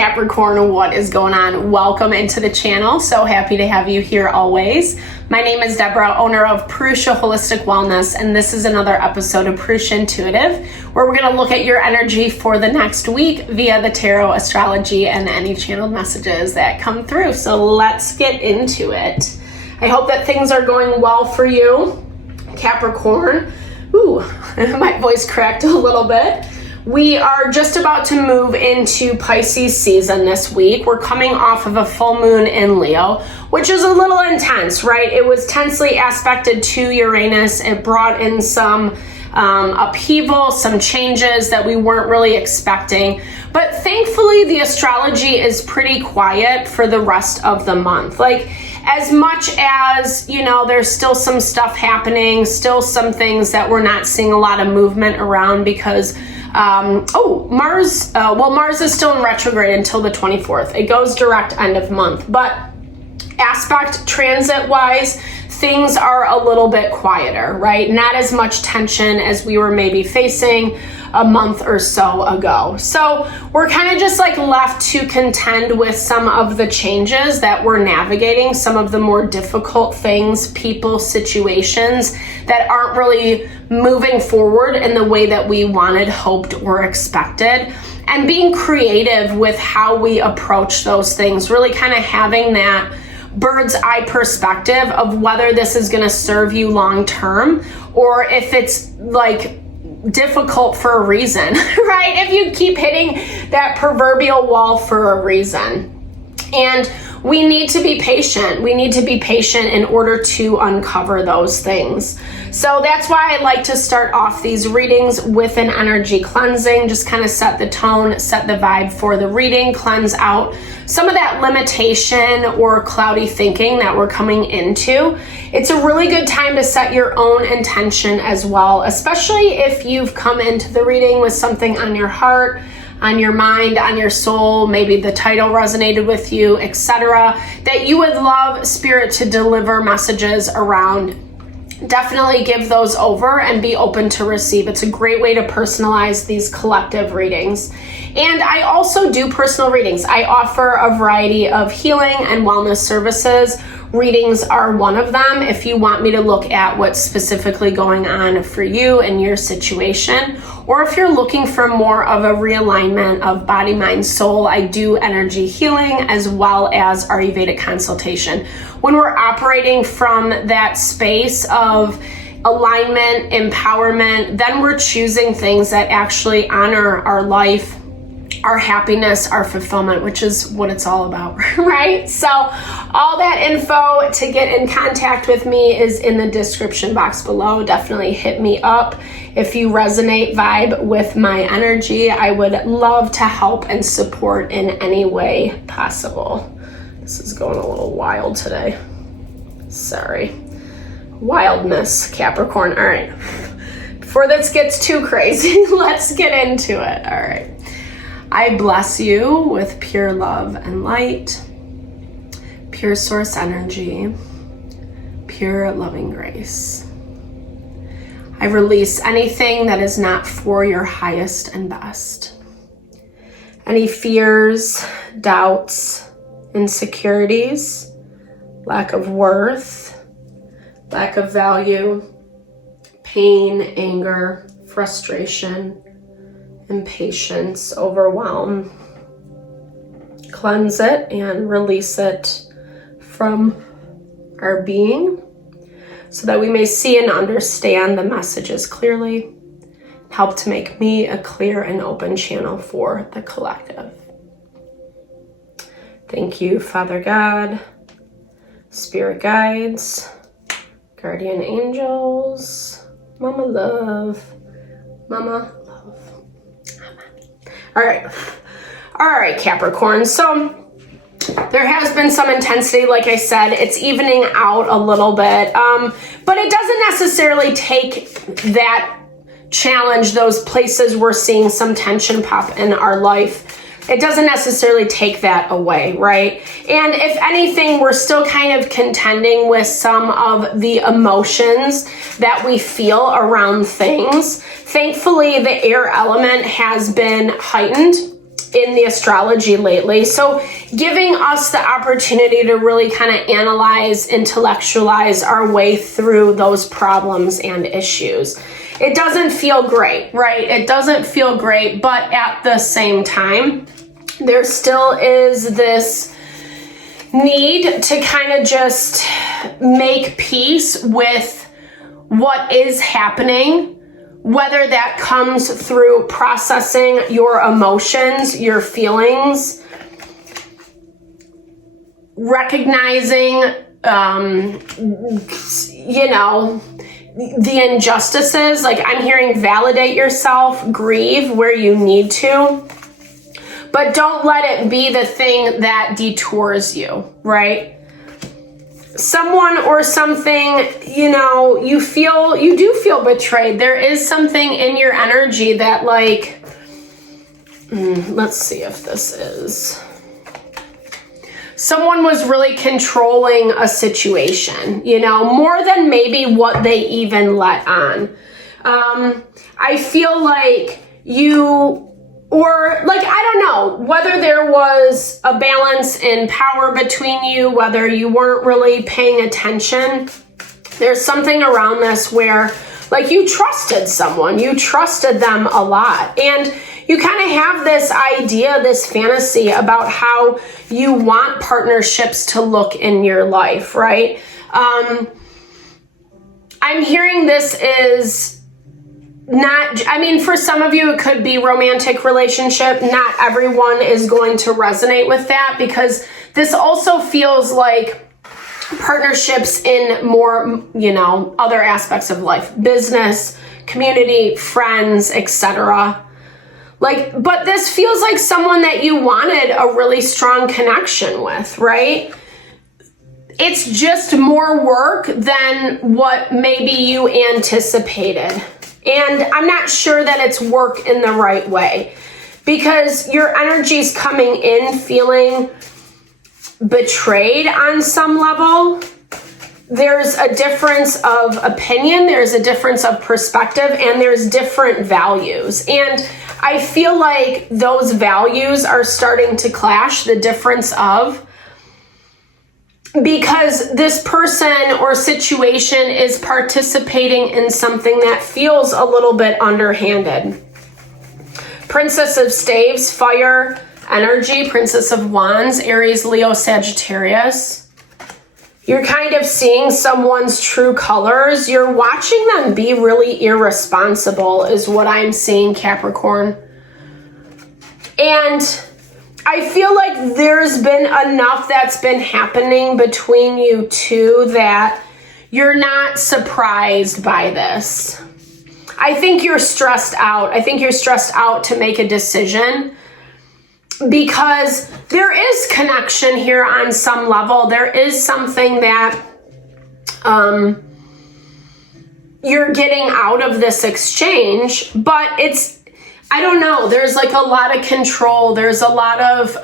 Capricorn, what is going on? Welcome into the channel. So happy to have you here always. My name is Deborah, owner of Purusha Holistic Wellness, and this is another episode of Purusha Intuitive, where we're going to look at your energy for the next week via the tarot, astrology, and any channeled messages that come through. So let's get into it. I hope that things are going well for you, Capricorn. Ooh, my voice cracked a little bit. We are just about to move into Pisces season this week. We're coming off of a full moon in Leo, which is a little intense, right? It was tensely aspected to Uranus. It brought in some upheaval, some changes that we weren't really expecting. But thankfully, the astrology is pretty quiet for the rest of the month. Like, as much as, you know, there's still some stuff happening, still some things that we're not seeing a lot of movement around because Mars is still in retrograde until the 24th. It goes direct end of month, but aspect transit wise, things are a little bit quieter, right? Not as much tension as we were maybe facing a month or so ago. So we're kind of just like left to contend with some of the changes that we're navigating, some of the more difficult things, people, situations that aren't really moving forward in the way that we wanted, hoped, or expected. And being creative with how we approach those things, really kind of having that bird's eye perspective of whether this is going to serve you long term or if it's like difficult for a reason, right? If you keep hitting that proverbial wall for a reason. And we need to be patient. We need to be patient in order to uncover those things. So that's why I like to start off these readings with an energy cleansing, just kind of set the tone, set the vibe for the reading, cleanse out some of that limitation or cloudy thinking that we're coming into. It's a really good time to set your own intention as well, especially if you've come into the reading with something on your heart, on your mind, on your soul, maybe the title resonated with you, etc., that you would love Spirit to deliver messages around. Definitely give those over and be open to receive. It's a great way to personalize these collective readings. And I also do personal readings. I offer a variety of healing and wellness services. Readings are one of them. If you want me to look at what's specifically going on for you and your situation, or if you're looking for more of a realignment of body, mind, soul, I do energy healing as well as Ayurvedic consultation. When we're operating from that space of alignment, empowerment, then we're choosing things that actually honor our life, our happiness, our fulfillment, which is what it's all about, right? So all that info to get in contact with me is in the description box below. Definitely hit me up. If you resonate, vibe with my energy, I would love to help and support in any way possible. This is going a little wild today. Sorry. Wildness, Capricorn. All right. Before this gets too crazy, let's get into it. All right. I bless you with pure love and light, pure source energy, pure loving grace. I release anything that is not for your highest and best. Any fears, doubts, insecurities, lack of worth, lack of value, pain, anger, frustration, impatience, overwhelm. Cleanse it and release it from our being so that we may see and understand the messages clearly. Help to make me a clear and open channel for the collective. Thank you, Father God, Spirit guides, guardian angels, Mama Love, Mama Love. All right, Capricorn. So there has been some intensity, like I said, it's evening out a little bit, but it doesn't necessarily take that challenge, those places we're seeing some tension pop in our life. It doesn't necessarily take that away, right? And if anything, we're still kind of contending with some of the emotions that we feel around things. Thankfully, the air element has been heightened in the astrology lately. So giving us the opportunity to really kind of analyze, intellectualize our way through those problems and issues. It doesn't feel great, right? It doesn't feel great, but at the same time, there still is this need to kind of just make peace with what is happening, whether that comes through processing your emotions, your feelings, recognizing, the injustices. Like, I'm hearing validate yourself, grieve where you need to, but don't let it be the thing that detours you, right? Someone or something, you do feel betrayed. There is something in your energy that, like, let's see if this is. Someone was really controlling a situation, more than maybe what they even let on. I feel like I don't know, whether there was a balance in power between you, whether you weren't really paying attention. There's something around this where, like, you trusted someone, you trusted them a lot, and you kind of have this idea, this fantasy about how you want partnerships to look in your life, right? I'm hearing this is for some of you, it could be romantic relationship. Not everyone is going to resonate with that, because this also feels like partnerships in more, other aspects of life, business, community, friends, etc. But this feels like someone that you wanted a really strong connection with, right? It's just more work than what maybe you anticipated. And I'm not sure that it's work in the right way, because your energy's coming in feeling betrayed on some level. There's a difference of opinion, there's a difference of perspective, and there's different values. And I feel like those values are starting to clash, the difference of, because this person or situation is participating in something that feels a little bit underhanded. Princess of Staves, fire energy, Princess of Wands, Aries, Leo, Sagittarius. You're kind of seeing someone's true colors. You're watching them be really irresponsible is what I'm seeing, Capricorn. And I feel like there's been enough that's been happening between you two that you're not surprised by this. I think you're stressed out. I think you're stressed out to make a decision, because there is connection here on some level. There is something that you're getting out of this exchange, but I don't know, there's like a lot of control. There's a lot of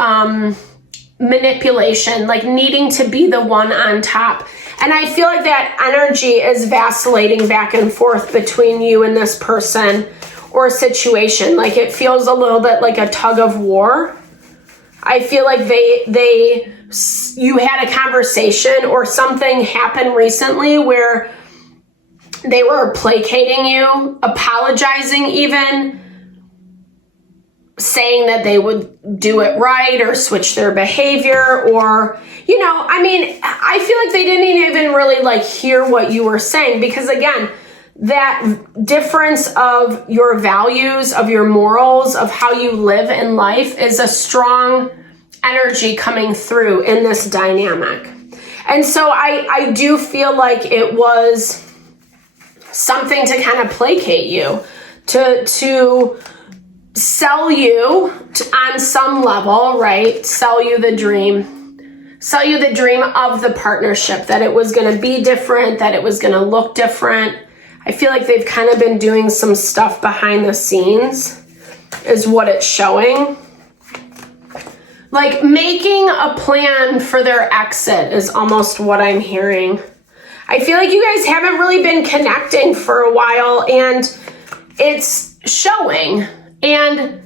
manipulation, like needing to be the one on top. And I feel like that energy is vacillating back and forth between you and this person or situation. Like, it feels a little bit like a tug of war. I feel like you had a conversation or something happened recently where they were placating you, apologizing even, saying that they would do it right or switch their behavior, or, I feel like they didn't even really hear what you were saying, because again, that difference of your values, of your morals, of how you live in life is a strong energy coming through in this dynamic. And so I do feel like it was something to kind of placate you, to sell you on some level, right? Sell you the dream of the partnership, that it was going to be different, that it was going to look different. I feel like they've kind of been doing some stuff behind the scenes is what it's showing. Like, making a plan for their exit is almost what I'm hearing. I feel like you guys haven't really been connecting for a while, and it's showing. And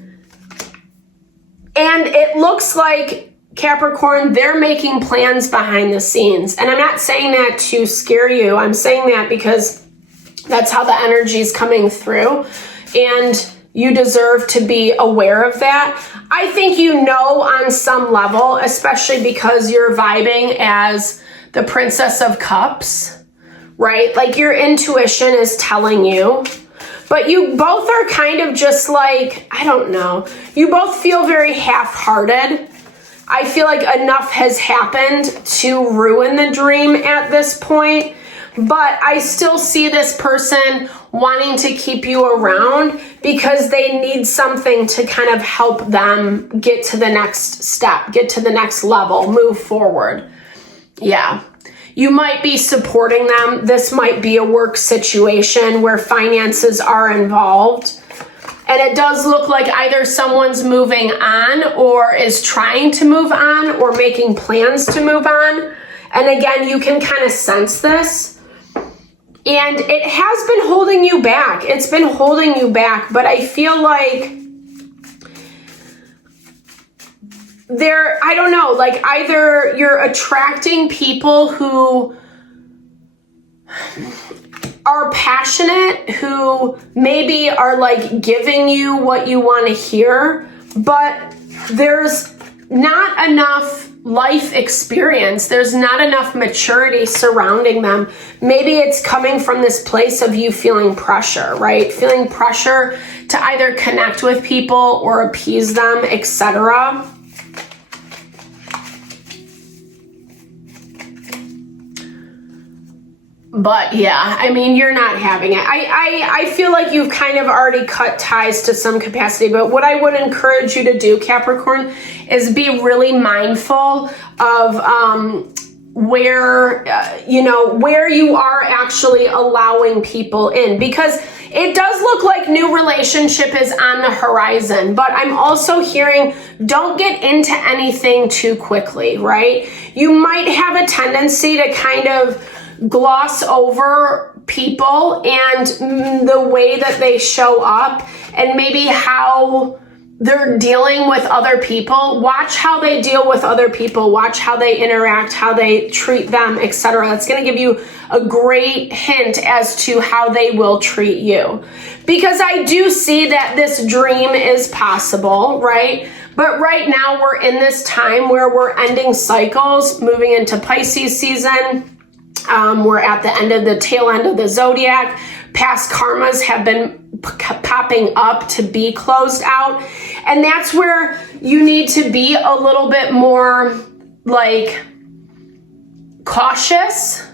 And it looks like, Capricorn, they're making plans behind the scenes. And I'm not saying that to scare you. I'm saying that because that's how the energy is coming through. And you deserve to be aware of that. I think you know on some level, especially because you're vibing as the Princess of Cups, right? Like your intuition is telling you. But you both are kind of just like, I don't know. You both feel very half-hearted. I feel like enough has happened to ruin the dream at this point. But I still see this person wanting to keep you around because they need something to kind of help them get to the next step, get to the next level, move forward. Yeah. You might be supporting them. This might be a work situation where finances are involved. And it does look like either someone's moving on or is trying to move on or making plans to move on. And again, you can kind of sense this. And it has been holding you back. It's been holding you back. But I feel like I don't know, like either you're attracting people who are passionate, who maybe are like giving you what you want to hear, but there's not enough life experience. There's not enough maturity surrounding them. Maybe it's coming from this place of you feeling pressure, right? Feeling pressure to either connect with people or appease them, etc. But yeah, I mean, you're not having it. I feel like you've kind of already cut ties to some capacity, but what I would encourage you to do, Capricorn, is be really mindful of where you are actually allowing people in, because it does look like new relationship is on the horizon, but I'm also hearing don't get into anything too quickly, right? You might have a tendency to kind of gloss over people and the way that they show up and maybe how they're dealing with other people. Watch how they deal with other people. Watch how they interact, how they treat them, etc. That's going to give you a great hint as to how they will treat you. Because I do see that this dream is possible, right? But right now we're in this time where we're ending cycles, moving into Pisces season. We're at the end of the tail end of the zodiac. Past karmas have been popping up to be closed out. And that's where you need to be a little bit more like cautious,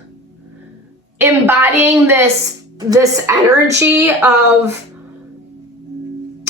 embodying this energy of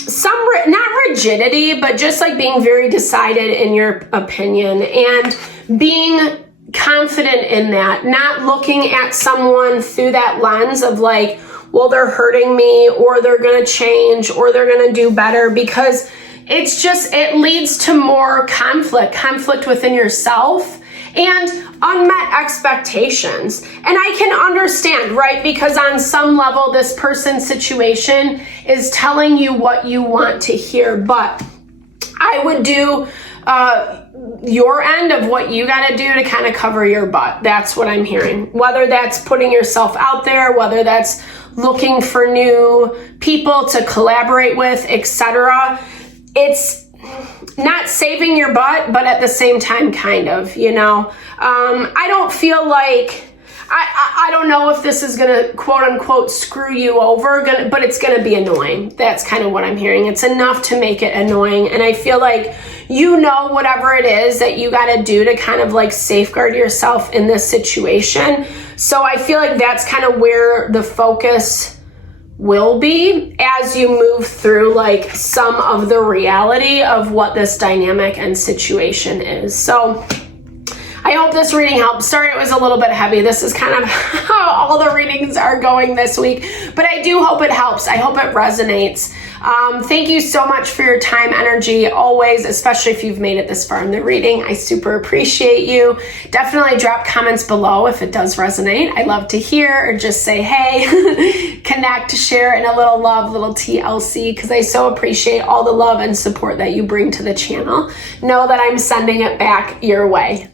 some, not rigidity, but just like being very decided in your opinion and being confident in that, not looking at someone through that lens of like, well, they're hurting me or they're going to change or they're going to do better, because it leads to more conflict within yourself and unmet expectations. And I can understand, right? Because on some level, this person's situation is telling you what you want to hear, but I would do your end of what you got to do to kind of cover your butt. That's what I'm hearing. Whether that's putting yourself out there, whether that's looking for new people to collaborate with, etc. It's not saving your butt, but at the same time, kind of, I don't feel like, I don't know if this is going to quote unquote screw you over, but it's going to be annoying. That's kind of what I'm hearing. It's enough to make it annoying. And I feel like whatever it is that you got to do to kind of like safeguard yourself in this situation. So I feel like that's kind of where the focus will be as you move through like some of the reality of what this dynamic and situation is. So I hope this reading helped. Sorry it was a little bit heavy. This is kind of how all the readings are going this week, but I do hope it helps. I hope it resonates. Thank you so much for your time, energy, always, especially if you've made it this far in the reading. I super appreciate you. Definitely drop comments below if it does resonate. I love to hear, or just say, hey, connect, share, and a little love, little TLC, because I so appreciate all the love and support that you bring to the channel. Know that I'm sending it back your way.